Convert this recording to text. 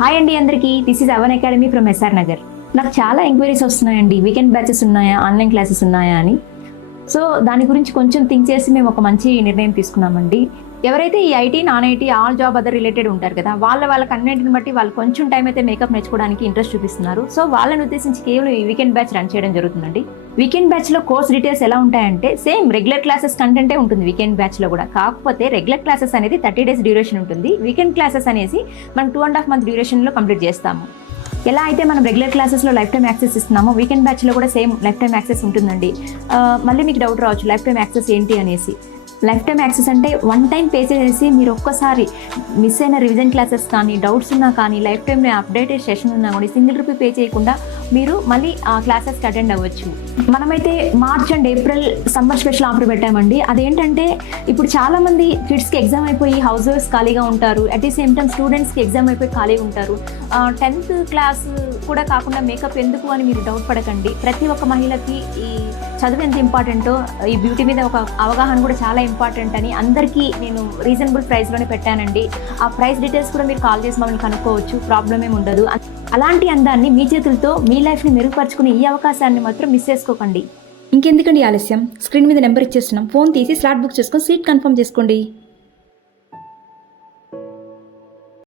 Hi అండి అందరికీ, this is Avon academy from SR Nagar. నాకు చాలా ఎంక్వైరీస్ వస్తున్నాయండి, వీకెండ్ బ్యాచెస్ ఉన్నాయా, ఆన్లైన్ క్లాసెస్ ఉన్నాయా అని. సో దాని గురించి కొంచెం థింక్ చేసి మేము ఒక మంచి నిర్ణయం తీసుకున్నామండి. ఎవరైతే ఈ IT, non IT, all job other related ఉంటారు కదా, వాళ్ళ కన్వెంట్ని బట్టి వాళ్ళు కొంచెం టైం అయితే మేకప్ నేర్చుకోవడానికి ఇంట్రెస్ట్ చూపిస్తున్నారు. సో వాళ్ళని ఉద్దేశించి కేవలం ఈ వీకెండ్ బ్యాచ్ రన్ చేయడం జరుగుతుందండి. వీకెండ్ బ్యాచ్లో కోర్స్ డీటెయిల్స్ ఎలా ఉంటాయంటే సేమ్ రెగ్యులర్ క్లాసెస్ కంటెంటే ఉంటుంది వీకెండ్ బ్యాచ్లో కూడా. కాకపోతే రెగ్యులర్ క్లాసెస్ అనేది 30 days డ్యూరేషన్ ఉంటుంది. వీకెండ్ క్లాసెస్ అనేసి మనం 2.5 month డ్యూరేషన్లో కంప్లీట్ చేస్తాము. ఎలా అయితే మనం రెగ్యులర్ క్లాసెస్లో లైఫ్ టైం యాక్సెస్ ఇస్తున్నామో, వీకెండ్ బ్యాచ్లో కూడా సేమ్ లైఫ్ టైం యాక్సెస్ ఉంటుందండి. మళ్ళీ మీకు డౌట్ రావచ్చు, లైఫ్ టైం యాక్సెస్ ఏంటి అనేసి. లైఫ్ టైం యాక్సెస్ అంటే వన్ టైం పే చేసి మీరు ఒక్కసారి మిస్ అయిన రివిజన్ క్లాసెస్ కానీ, డౌట్స్ ఉన్నా కానీ, లైఫ్ టైం అప్డేటెడ్ సెషన్ ఉన్నా కూడా ₹1 పే చేయకుండా మీరు మళ్ళీ ఆ క్లాసెస్కి అటెండ్ అవ్వచ్చు. మనమైతే March and April summer special offer పెట్టామండి. అదేంటంటే ఇప్పుడు చాలామంది కిడ్స్కి ఎగ్జామ్ అయిపోయి హౌస్ వైఫ్స్ ఖాళీగా ఉంటారు. అట్ ది సేమ్ టైం స్టూడెంట్స్కి ఎగ్జామ్ అయిపోయి ఖాళీగా ఉంటారు. 10th క్లాస్ కూడా కాకుండా మేకప్ ఎందుకు అని మీరు డౌట్ పడకండి. ప్రతి ఒక్క మహిళకి ఈ చదువు ఎంత ఇంపార్టెంటో, ఈ బ్యూటీ మీద ఒక అవగాహన కూడా చాలా ఇంపార్టెంట్ అని అందరికీ నేను రీజనబుల్ ప్రైస్లోనే పెట్టానండి. ఆ ప్రైస్ డీటెయిల్స్ కూడా మీరు కాల్ చేసి మమ్మల్ని కనుక్కోవచ్చు, ప్రాబ్లం ఏమి ఉండదు. అలాంటి అందాన్ని మీ చేతులతో మీ లైఫ్ని మెరుగుపరుచుకునే ఈ అవకాశాన్ని మాత్రం మిస్ చేసుకోకండి. ఇంకెందుకండి ఆలస్యం, స్క్రీన్ మీద నెంబర్ ఇచ్చేస్తున్నాం, ఫోన్ తీసి స్లాట్ బుక్ చేసుకొని సీట్ కన్ఫర్మ్ చేసుకోండి.